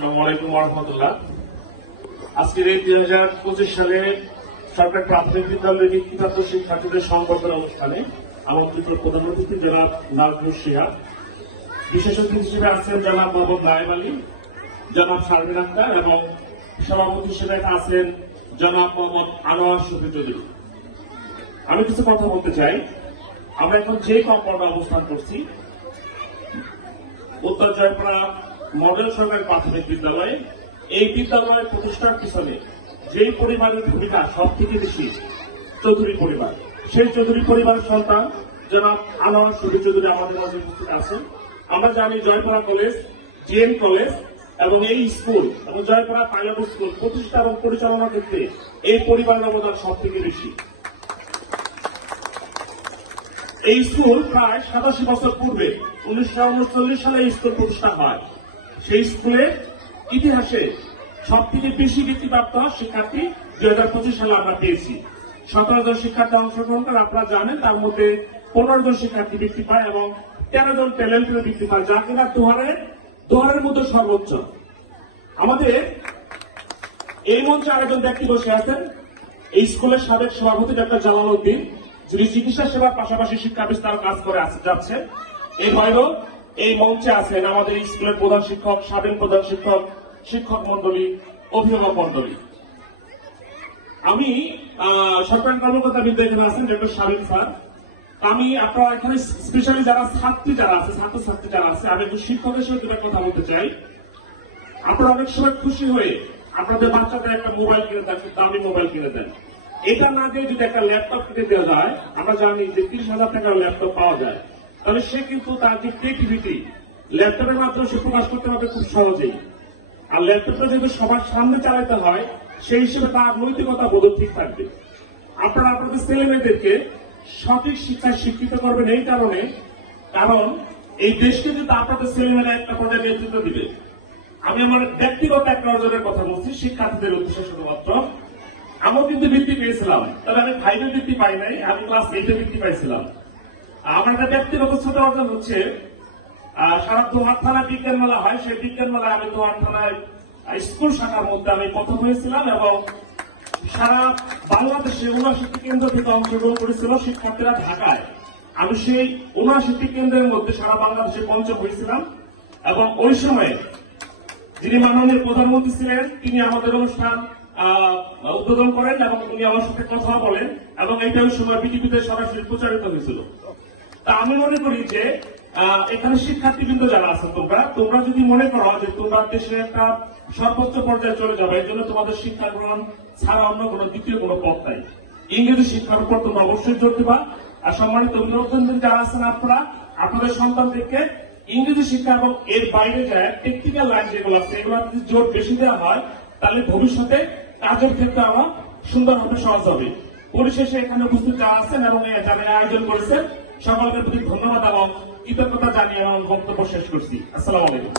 আসসালামু আলাইকুম ওয়া রাহমাতুল্লাহ। আজকের এই 2025 সালে সরকার প্রাথমিক বিদ্যালয়ের বৃত্তিপ্রাপ্ত শিক্ষার্থীদের সংবর্ধনা অনুষ্ঠানে আমন্ত্রিত প্রধান অতিথি জনাব নাজমুল শিহাব, বিশেষ অতিথি হিসেবে আছেন জনাব মোহাম্মদ নায়েব আলী, জনাব শারমিন আক্তার এবং সভাপতি হিসেবে আছেন জনাব মোহাম্মদ আনোয়ার শফি চৌধুরী। আমি কিছু কথা বলতে চাই। আমরা এখন যে কম্পাউন্ডে অবস্থান করছি, উত্তর জয়পুরা মডেল সরকারি প্রাথমিক বিদ্যালয়ে, এই বিদ্যালয় প্রতিষ্ঠার পিছনে যে পরিবারের ভূমিকা সব থেকে বেশি চৌধুরী পরিবার। সেই চৌধুরী পরিবারের সন্তান জনাব আনোয়ার শফি চৌধুরী আমাদের মাঝে উপস্থিত আছেন। আমরা জানি জয়পুরা কলেজ, জিএন কলেজ এবং এই স্কুল এবং জয়পুরা পাইলট স্কুল প্রতিষ্ঠা এবং পরিচালনার ক্ষেত্রে এই পরিবারের অবদান সব থেকে বেশি। এই স্কুল প্রায় 87 বছর পূর্বে 1939 সালে এই স্কুল প্রতিষ্ঠা হয়। সেই স্কুলের ইতিহাসে সব থেকে বেশি বৃত্তিপ্রাপ্ত শিক্ষার্থী 2025 সালে আমরা পেয়েছি। 17 জন শিক্ষার্থী অংশগ্রহণ করে, আপনারা জানেন তার মধ্যে 15 জন শিক্ষার্থী বৃত্তি পায় এবং 13 জন ট্যালেন্টের বৃত্তি পায়, যা কিনা দোহারের মধ্যে সর্বোচ্চ। আমাদের এই মঞ্চে আরেকজন ব্যক্তি বসে আছেন, এই স্কুলের সাবেক সভাপতি ডক্টর জালাল উদ্দিন, যিনি চিকিৎসা সেবার পাশাপাশি শিক্ষা বিস্তার কাজ করে যাচ্ছে। এই বাইরেও এই মঞ্চে আছেন আমাদের স্কুলের প্রধান শিক্ষক, সাবেক প্রধান শিক্ষক, শিক্ষক মন্ডলী, অভিভাবক মন্ডলী। আমি সরকারি কর্মকর্তা বিদ্যা এখানে আছেন ডক্টর শামীম স্যার। আমি আপনারা এখানে স্পেশালি যারা ছাত্রছাত্রী যারা আছে, আমি একটু শিক্ষক হিসেবে দুটো কথা বলতে চাই। আপনারা অনেক সময় খুশি হয়ে আপনাদের বাচ্চাদের একটা মোবাইল কিনে দেন, দামি মোবাইল কিনে দেন। এটা না দিয়ে যদি একটা ল্যাপটপ কিনে দেওয়া যায়, আমরা জানি যে 30,000 টাকার ল্যাপটপ পাওয়া যায়, তাহলে সে কিন্তু তার যে ক্রিয়েটিভিটি ল্যাপটপের মাধ্যমে সে প্রকাশ করতে পারবে খুব সহজেই। আর ল্যাপটপটা যেহেতু সবার সামনে চালাতে হয়, সেই হিসেবে তার নৈতিকতা বোধ ঠিক থাকবে। আপনারা আপনাদের ছেলে মেয়েদেরকে সঠিক শিক্ষায় শিক্ষিত করবেন এই কারণে, কারণ এই দেশকে কিন্তু আপনাদের ছেলে মেয়েরা একটা পর্যায়ে নেতৃত্ব দিবে। আমি আমার ব্যক্তিগত একটা অর্জনের কথা বলছি, শিক্ষার্থীদের উদ্দেশ্যে শুধুমাত্র। আমিও কিন্তু বৃত্তি পেয়েছিলাম, তবে আমি 5 বৃত্তি পাই নাই, আমি ক্লাস 8 বৃত্তি পাইছিলাম। আমার একটা ব্যক্তিগত ছোট অর্জন হচ্ছে, সারা দোহার থানায় বিজ্ঞান মেলা হয়, সেই বিজ্ঞান মেলায় আমি দোহার থানায় স্কুল শাখার মধ্যে আমি প্রথম হয়েছিলাম এবং সারা বাংলাদেশে 79টি কেন্দ্র থেকে অংশগ্রহণ করেছিল শিক্ষার্থীরা ঢাকায়। আমি সেই 79টি কেন্দ্রের মধ্যে সারা বাংলাদেশে পঞ্চম হয়েছিলাম এবং ওই সময়ে যিনি মাননীয় প্রধানমন্ত্রী ছিলেন, তিনি আমাদের অনুষ্ঠান উদ্বোধন করেন এবং উনি আমার সাথে কথা বলেন এবং এইটা ওই সময় বিটিভিতে সরাসরি প্রচারিত হয়েছিল। তা আমি মনে করি যে এখানে শিক্ষার্থীবৃন্দ যারা আছে, তোমরা যদি মনে করো যে তোমরা দেশে একটা সর্বোচ্চ পর্যায়ে চলে যাবে, এই জন্য তোমাদের শিক্ষা গ্রহণ ছাড়া অন্য কোনো দ্বিতীয় কোনো পথ নাই। ইংরেজি শিক্ষার উপর তোমরা অবশ্যই জোর দিবা। আর সম্মানিত অভিভাবক যারা আছেন, আপনারা আপনাদের সন্তানদেরকে ইংরেজি শিক্ষা এবং এর বাইরে যায় টেকনিক্যাল লাইন যেগুলো আছে, এগুলো যদি জোর বেশি দেওয়া হয়, তাহলে ভবিষ্যতে কাজের ক্ষেত্রে আমার সুন্দরভাবে সহজ হবে। পরিশেষে এখানে উপস্থিত যারা আছেন এবং যারা আয়োজন করেছেন, সকলের প্রতি ধন্যবাদ এবং কৃতজ্ঞতা জানিয়ে আমার বক্তব্য শেষ করছি। আসসালামু আলাইকুম।